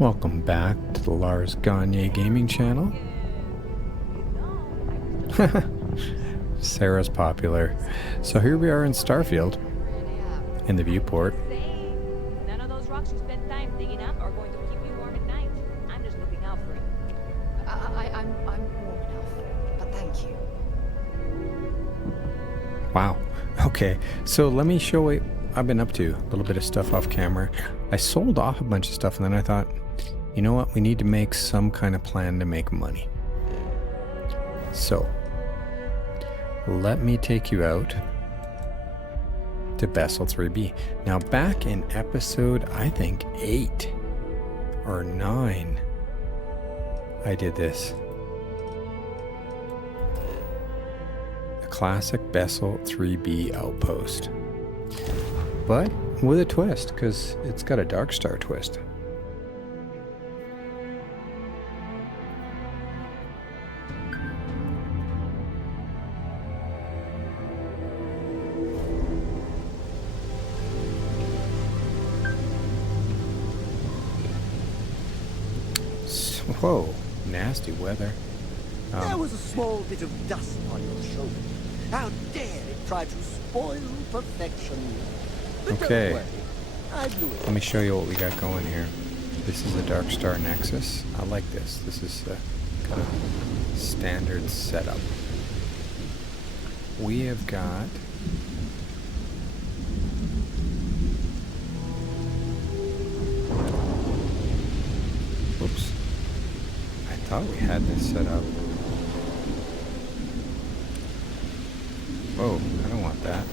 Welcome back to the Lars Gagner gaming channel. Sarah's popular. So here we are in Starfield, in the viewport. None of those rocks you spend time digging up are going to keep you warm at night. I'm just looking out for you. I'm warm enough, but thank you. Wow. Okay, so let me show what I've been up to. A little bit of stuff off camera. I sold off a bunch of stuff and then I thought, you know what? We need to make some kind of plan to make money. So, let me take you out to Vessel 3B. Now, back in episode, I think 8 or 9, I did this. A classic Vessel 3B outpost. But with a twist, because it's got a Dark Star twist. Whoa, nasty weather. There was a small bit of dust on your shoulder. How dare it try to spoil perfection? But Okay. don't worry, I blew it. Let me show you what we got going here. This is a Dark Star Nexus. I like this. This is a kind of standard setup. We have got whoops. I thought we had this set up. Whoa, I don't want that.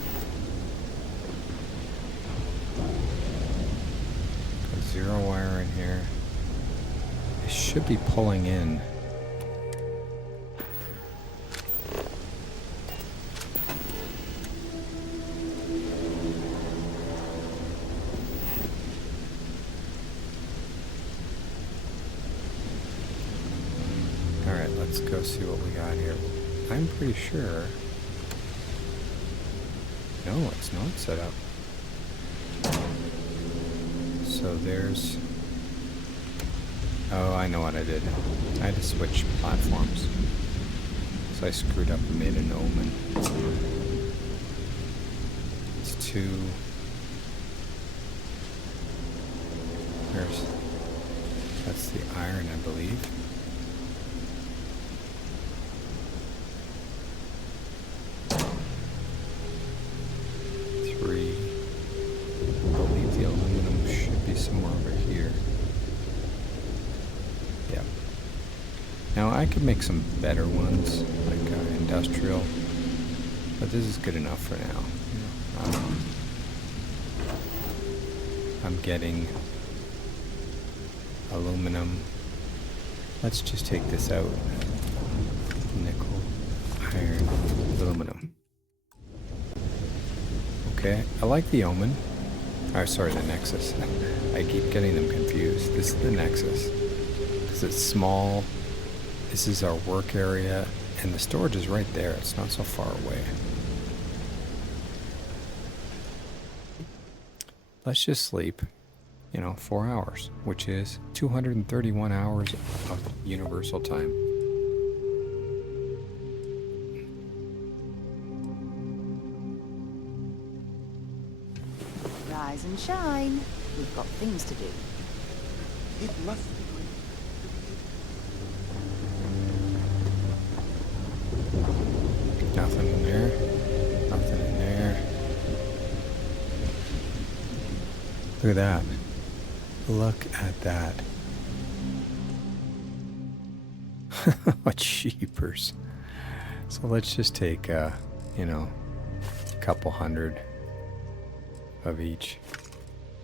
Got zero wire in here. It should be pulling in. Alright, let's go see what we got here. I'm pretty sure. No, it's not set up. So there's... Oh, I know what I did. I had to switch platforms. So I screwed up and made an omen. It's 2... There's... That's the iron, I believe. 3. I believe the aluminum should be somewhere over here. Yep. Now I could make some better ones, like industrial, but this is good enough for now. I'm getting aluminum. Let's just take this out. Nickel, iron, aluminum. Okay, I like the omen. Oh, sorry, the Nexus. I keep getting them confused. This is the Nexus. Because it's small. This is our work area. And the storage is right there. It's not so far away. Let's just sleep, 4 hours. Which is 231 hours of universal time. Rise and shine. We've got things to do. It must be great. Nothing in there. Nothing in there. Look at that. Look at that. What cheapers. So let's just take, a couple hundred of each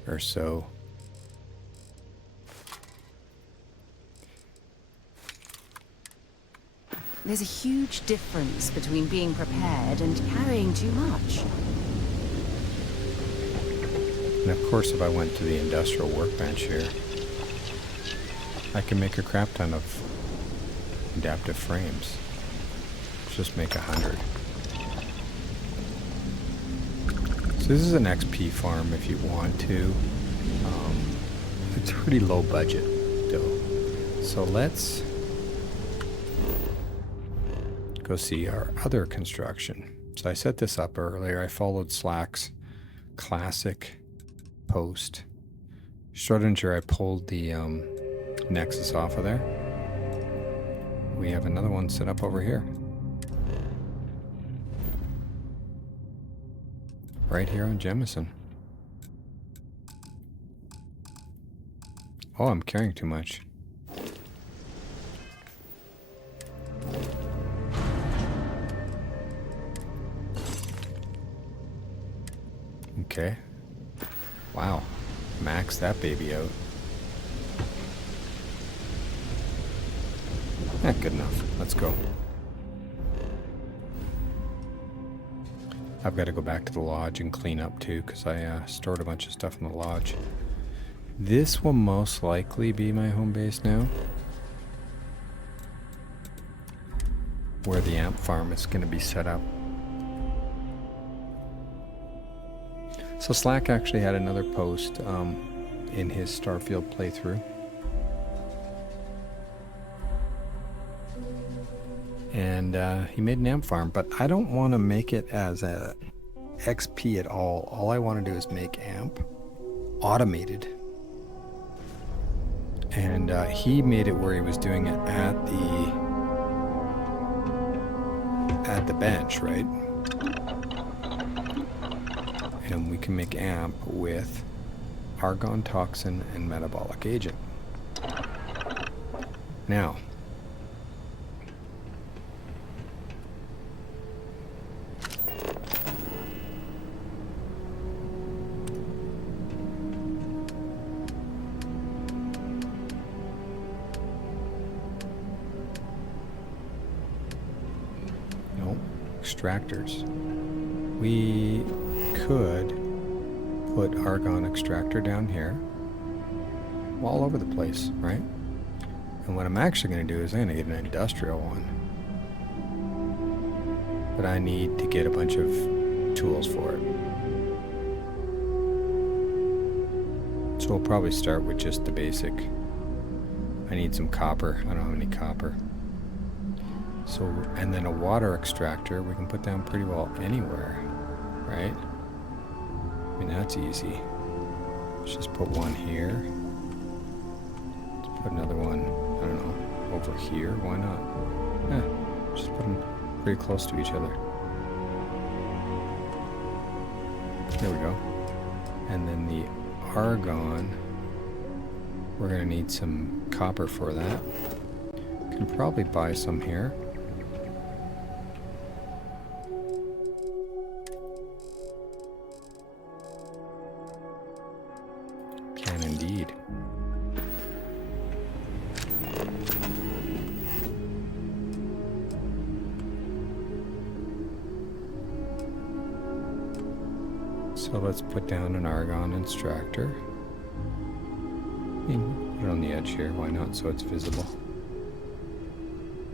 or so. There's a huge difference between being prepared and carrying too much. And of course, if I went to the industrial workbench here, I can make a crap ton of adaptive frames. Let's just make 100. So this is an XP farm if you want to. It's pretty low budget. So let's go see our other construction. So I set this up earlier. I followed Slack's classic post. Schrodinger, I pulled the Nexus off of there. We have another one set up over here. Right here on Jemison. Oh, I'm carrying too much. Okay. Wow. Max that baby out. Good enough. Let's go. I've got to go back to the lodge and clean up too, because I stored a bunch of stuff in the lodge. This will most likely be my home base now, where the amp farm is going to be set up. So Slack actually had another post in his Starfield playthrough. And he made an amp farm, but I don't want to make it as a XP at all. All I want to do is make amp automated. And he made it where he was doing it at the bench, right? And we can make amp with argon toxin and metabolic agent. Now, extractors. We could put argon extractor down here, all over the place, right? And what I'm actually going to do is I'm going to get an industrial one. But I need to get a bunch of tools for it. So we'll probably start with just the basic. I need some copper. I don't have any copper. So, and then a water extractor we can put down pretty well anywhere, right? I mean, that's easy. Let's just put one here. Let's put another one, I don't know, over here. Why not? Yeah, just put them pretty close to each other. There we go. And then the argon, we're going to need some copper for that. Can probably buy some here. Can indeed. So let's put down an argon extractor. Put it on the edge here, why not, so it's visible.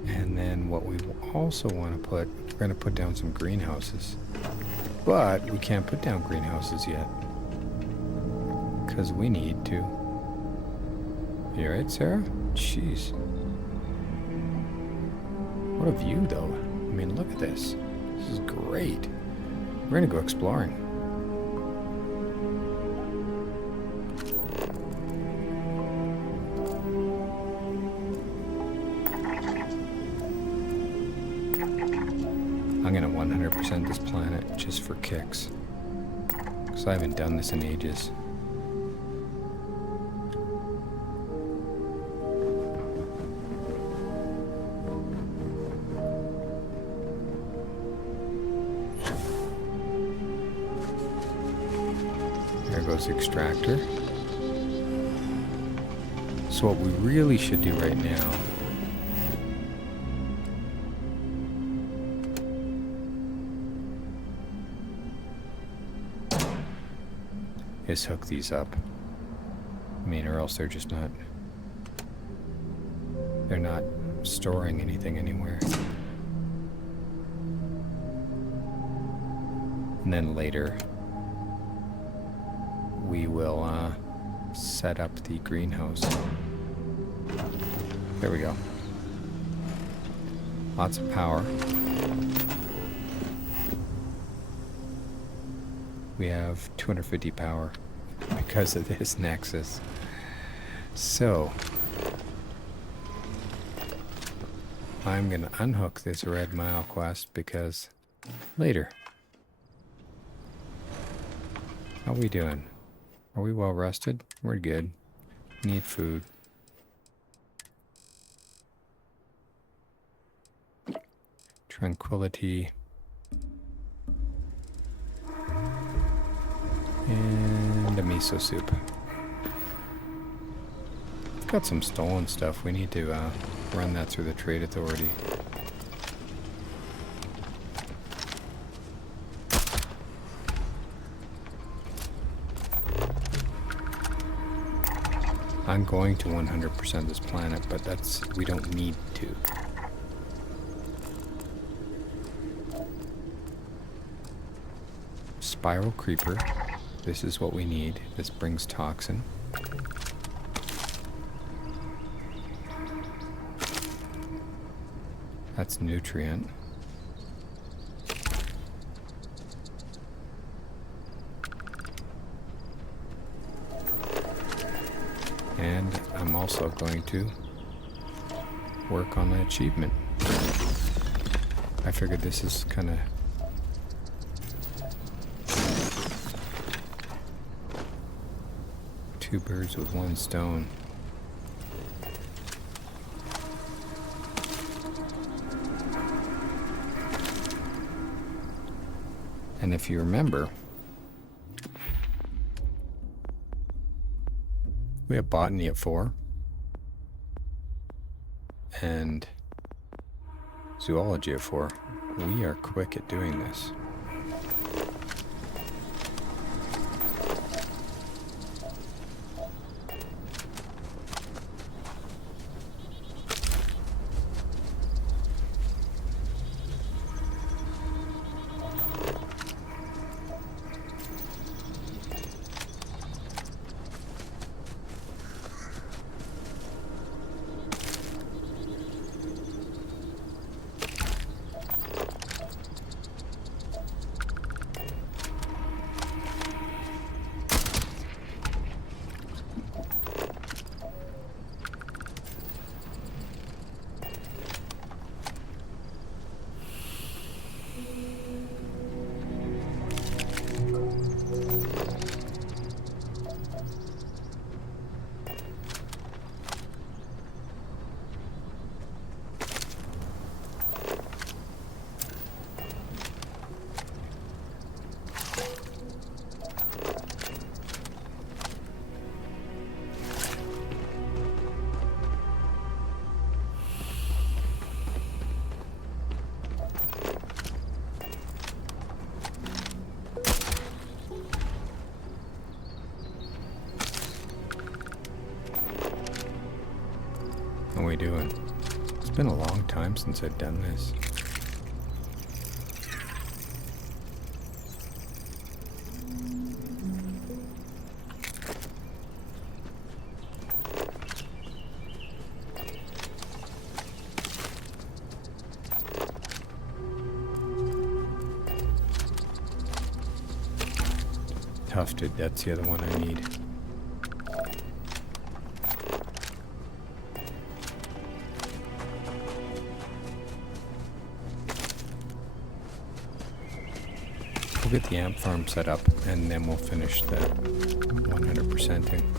And then what we also want to put, we're going to put down some greenhouses. But we can't put down greenhouses yet, because we need to. You right, Sarah? Jeez. What a view, though. I mean, look at this. This is great. We're going to go exploring. I'm going to 100% this planet just for kicks, because I haven't done this in ages. There goes the extractor. So what we really should do right now is hook these up. I mean, or else they're just not, they're not storing anything anywhere. And then later we will set up the greenhouse. There we go. Lots of power. We have 250 power because of this nexus. So, I'm going to unhook this Red Mile quest because later. How we doing? Are we well rested? We're good. Need food. Tranquility. And a miso soup. Got some stolen stuff. We need to run that through the trade authority. I'm going to 100% this planet, but we don't need to. Spiral creeper. This is what we need. This brings toxin. That's nutrient. And I'm also going to work on the achievement. I figured this is kind of two birds with one stone. And if you remember, we have botany at 4 and zoology at 4. We are quick at doing this. How we doing? It's been a long time since I've done this. Tufted, that's the other one I need. We'll get the amp farm set up and then we'll finish the 100%ing.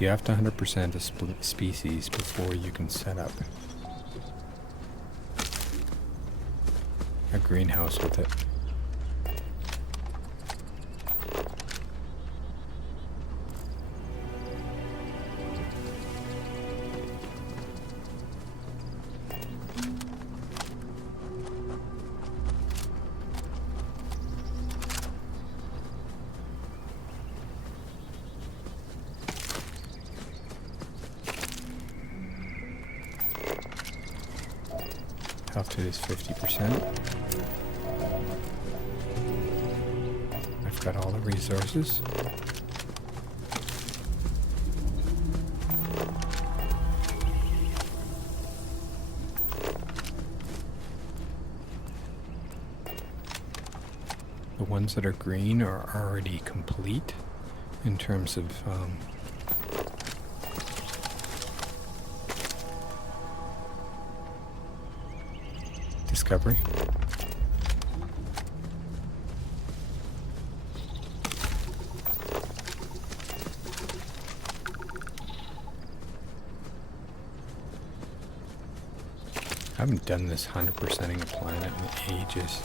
You have to 100% a split species before you can set up a greenhouse with it. Altitude is 50%. got all the resources. The ones that are green are already complete in terms of discovery. I haven't done this 100%ing a planet in ages.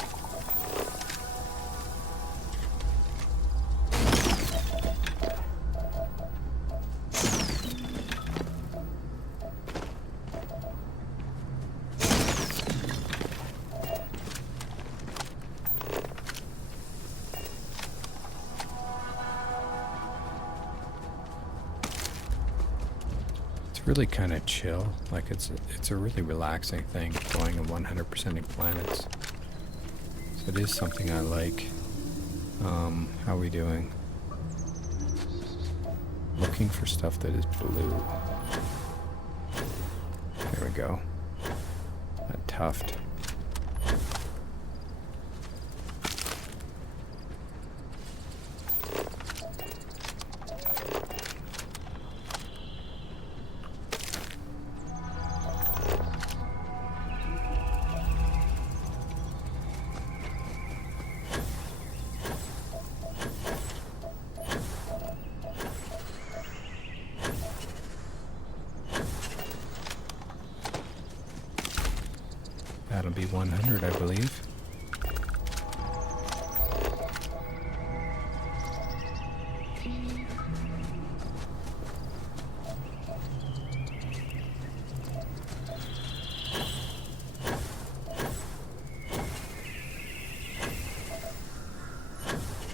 Really kind of chill, like it's a really relaxing thing going and 100%ing planets. So it is something I like. How are we doing? Looking for stuff that is blue. There we go. That tuft. That'll be 100, I believe.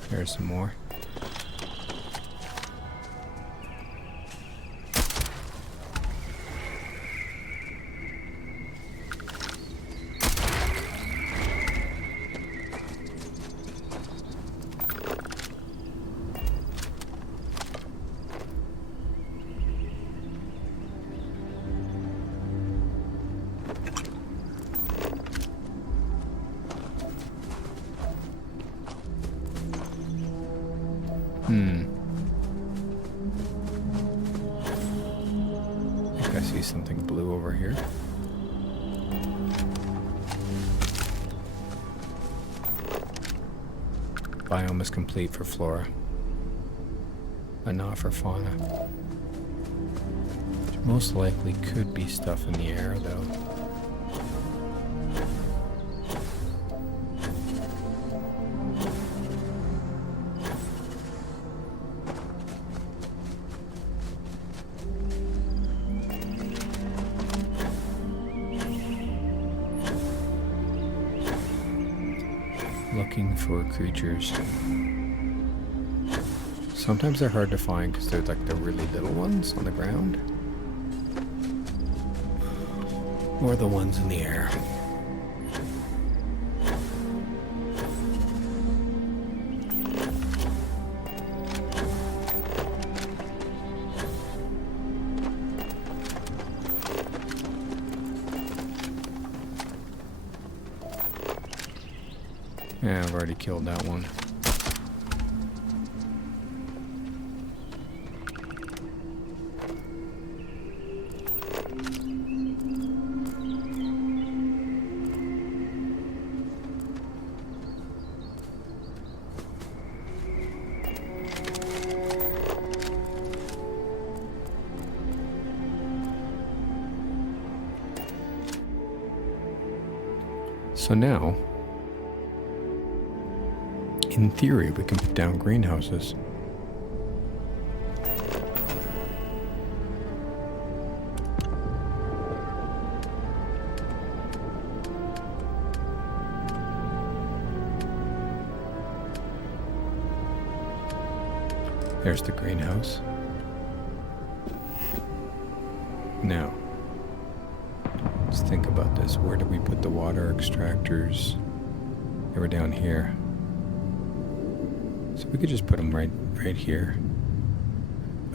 There's some more. I think I see something blue over here. Biome is complete for flora, but not for fauna. Which most likely could be stuff in the air, though. Looking for creatures. Sometimes they're hard to find because they're like the really little ones on the ground, or the ones in the air. Yeah, I've already killed that one. So now, in theory, we can put down greenhouses. There's the greenhouse. Now, let's think about this. Where do we put the water extractors? They were down here. So we could just put them right here.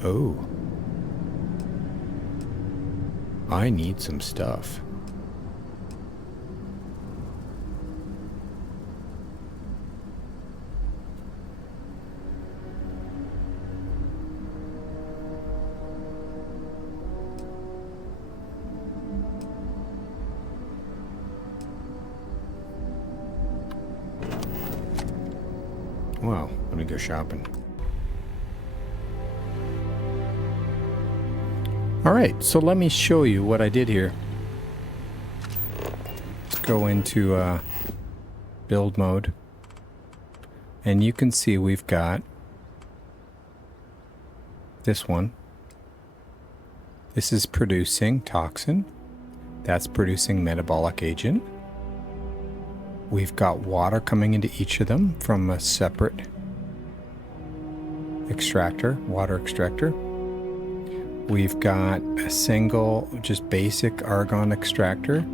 Oh. I need some stuff. Wow, let me go shopping. Alright, so let me show you what I did here. Let's go into build mode. And you can see we've got this one. This is producing toxin. That's producing metabolic agent. We've got water coming into each of them from a separate extractor, water extractor. We've got a single, just basic argon extractor.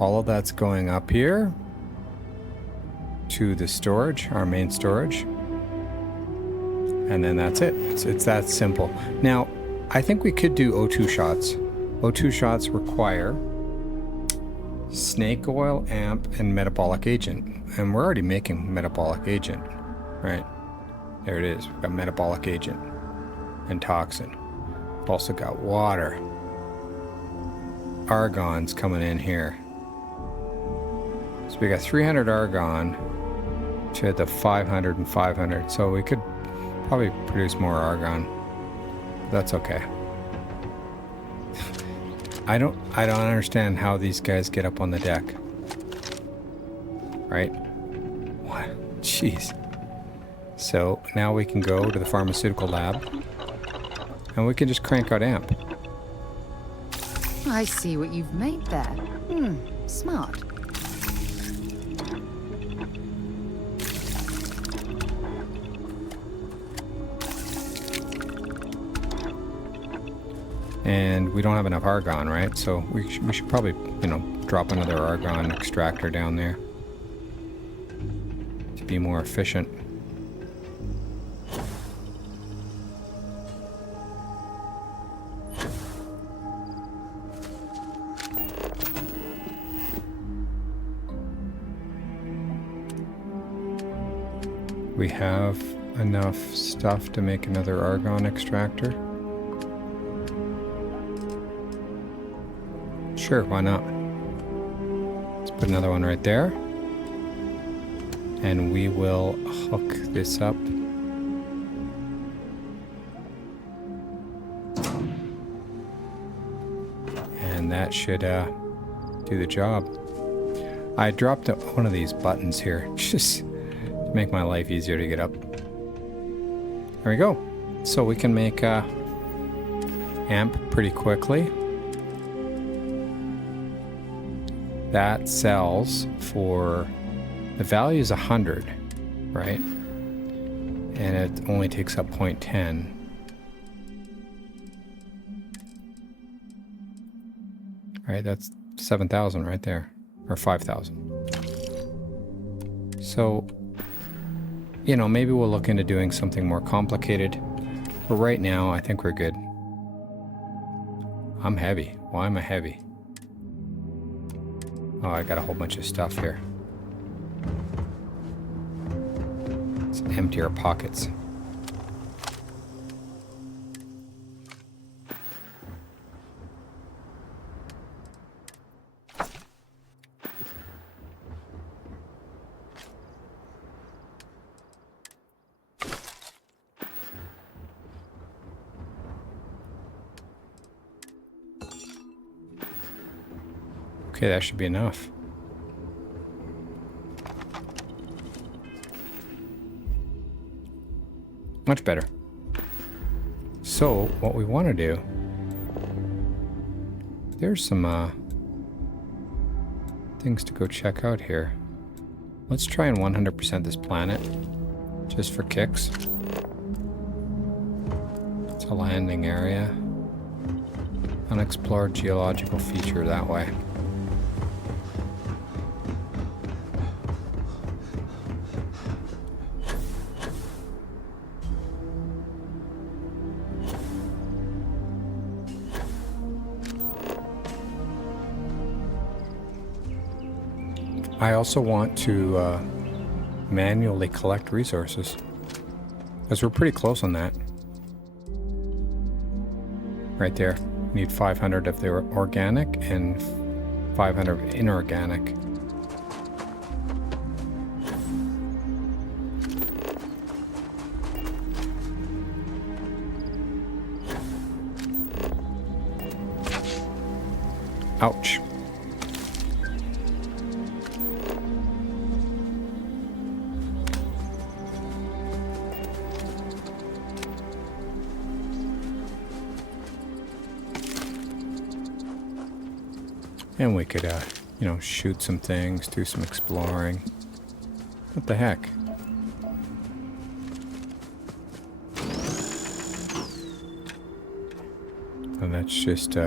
All of that's going up here to the storage, our main storage. And then that's it. It's that simple. Now, I think we could do O2 shots. O2 shots require snake oil, amp, and metabolic agent. And we're already making metabolic agent, right? There it is. We've got metabolic agent and toxin. We've also got water. Argon's coming in here. So we got 300 argon to the 500 and 500. So we could probably produce more argon. That's okay. I don't understand how these guys get up on the deck. Right? What? Jeez. So now we can go to the pharmaceutical lab and we can just crank out amp. I see what you've made there. Smart. And we don't have enough argon, right? So we should probably, you know, drop another argon extractor down there to be more efficient. We have enough stuff to make another argon extractor. Sure, why not? Let's put another one right there. And we will hook this up. And that should do the job. I dropped one of these buttons here just to make my life easier to get up. There we go. So we can make amp pretty quickly. That sells for, the value is 100, right? And it only takes up 0.10. Right, that's 7,000 right there, or 5,000. So, you know, maybe we'll look into doing something more complicated. But right now, I think we're good. I'm heavy. Why am I heavy? Oh, I got a whole bunch of stuff here. Let's empty our pockets. Okay, that should be enough. Much better. So, what we want to do... There's some things to go check out here. Let's try and 100% this planet. Just for kicks. It's a landing area. Unexplored geological feature that way. I also want to manually collect resources, because we're pretty close on that. Right there. Need 500 if they're organic and 500 inorganic. Ouch. And we could, you know, shoot some things, do some exploring. What the heck? And that's just,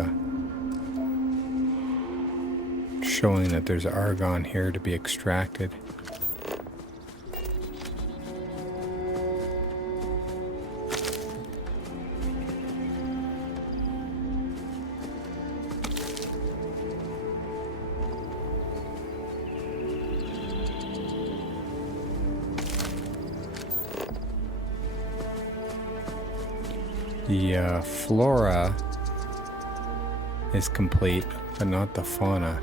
showing that there's argon here to be extracted. The flora is complete, but not the fauna.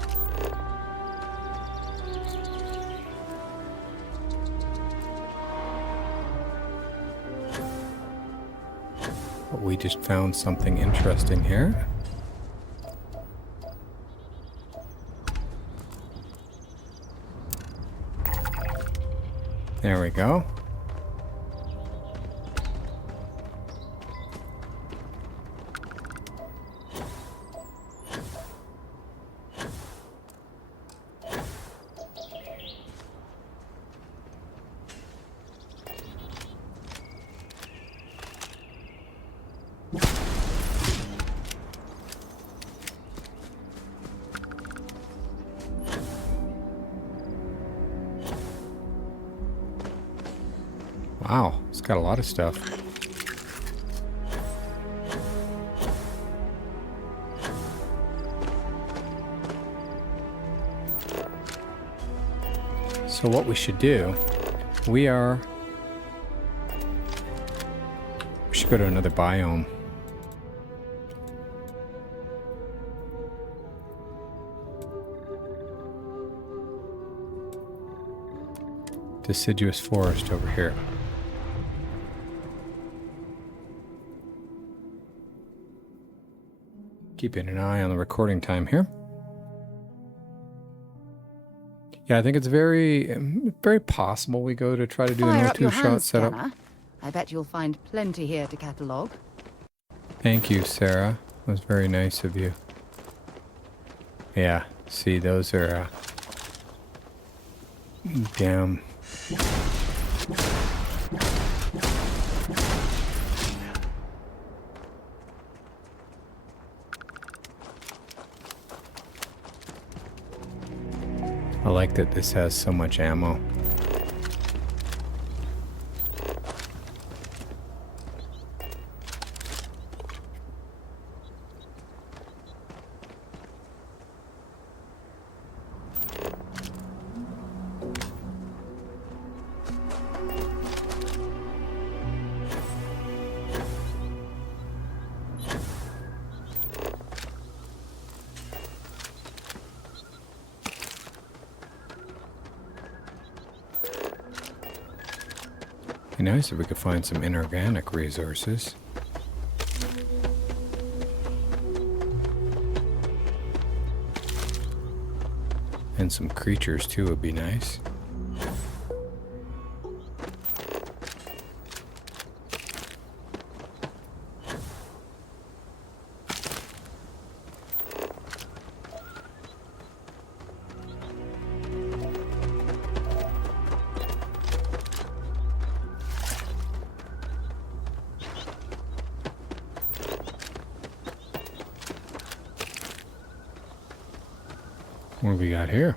But we just found something interesting here. There we go. Wow, it's got a lot of stuff. So what we should do, we should go to another biome. Deciduous forest over here. Keeping an eye on the recording time here. Yeah, I think it's very possible we go to try to do Fire an up your O2 shot hands, setup. Scanner. I bet you'll find plenty here to catalogue. Thank you, Sarah. That was very nice of you. Yeah, see, those are damn. I like that this has so much ammo. Be nice if we could find some inorganic resources. And some creatures too would be nice. What have we got here?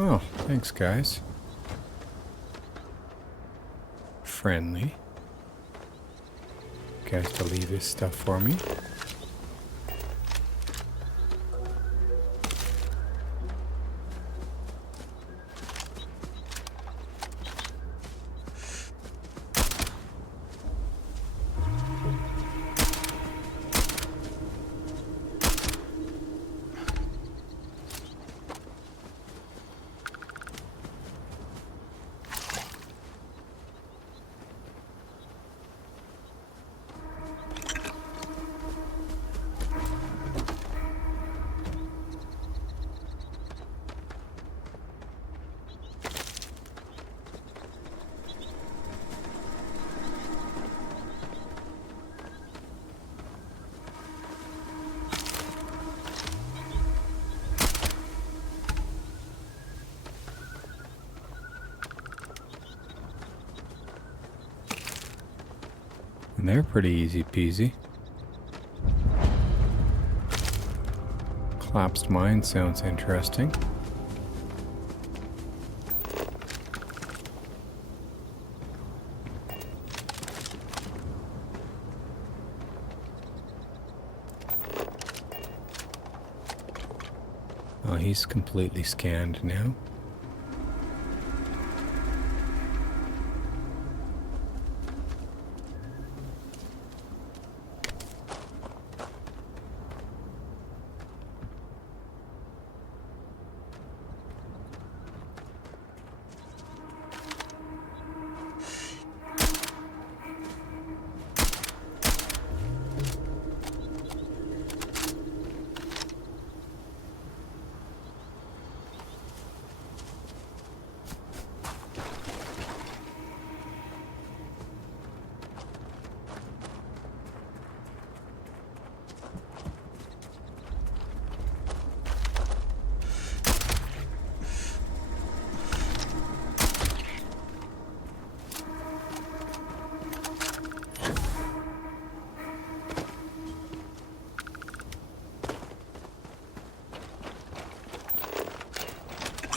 Oh, thanks, guys. Friendly. You guys to leave this stuff for me. And they're pretty easy peasy. Collapsed mine sounds interesting. Oh, he's completely scanned now.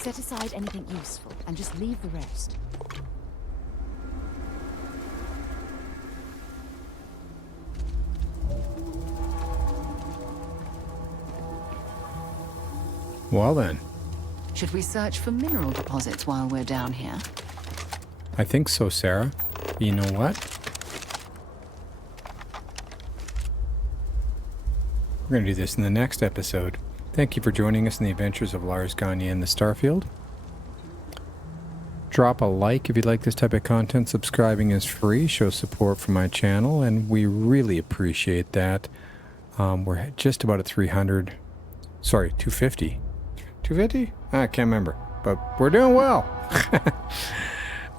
Set aside anything useful and just leave the rest. Well then, Should we search for mineral deposits while we're down here? I think so, Sarah. You know what? We're going to do this in the next episode. Thank you for joining us in the adventures of Lars Gagner and the Starfield. Drop a like if you like this type of content. Subscribing is free. Show support for my channel, and we really appreciate that. We're just about at 300. Sorry, 250. 250? I can't remember, but we're doing well.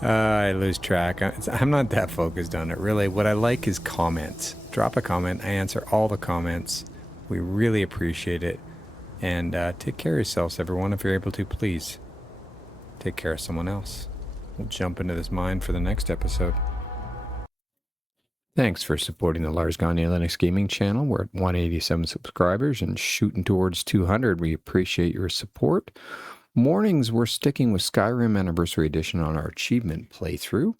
I lose track. I'm not that focused on it, really. What I like is comments. Drop a comment. I answer all the comments. We really appreciate it. And take care of yourselves, everyone. If you're able to, please take care of someone else. We'll jump into this mine for the next episode. Thanks for supporting the Lars Gagner Linux Gaming channel. We're at 187 subscribers and shooting towards 200. We appreciate your support. Mornings, we're sticking with Skyrim Anniversary Edition on our achievement playthrough.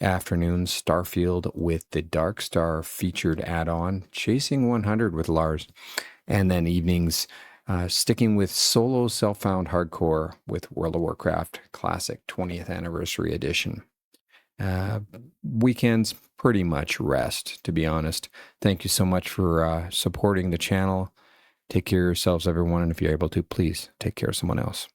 Afternoons, Starfield with the Dark Star featured add-on, Chasing 100 with Lars. And then evenings, sticking with solo self-found hardcore with World of Warcraft Classic 20th Anniversary Edition. Weekends, pretty much rest, to be honest. Thank you so much for supporting the channel. Take care of yourselves, everyone, and if you're able to, please take care of someone else.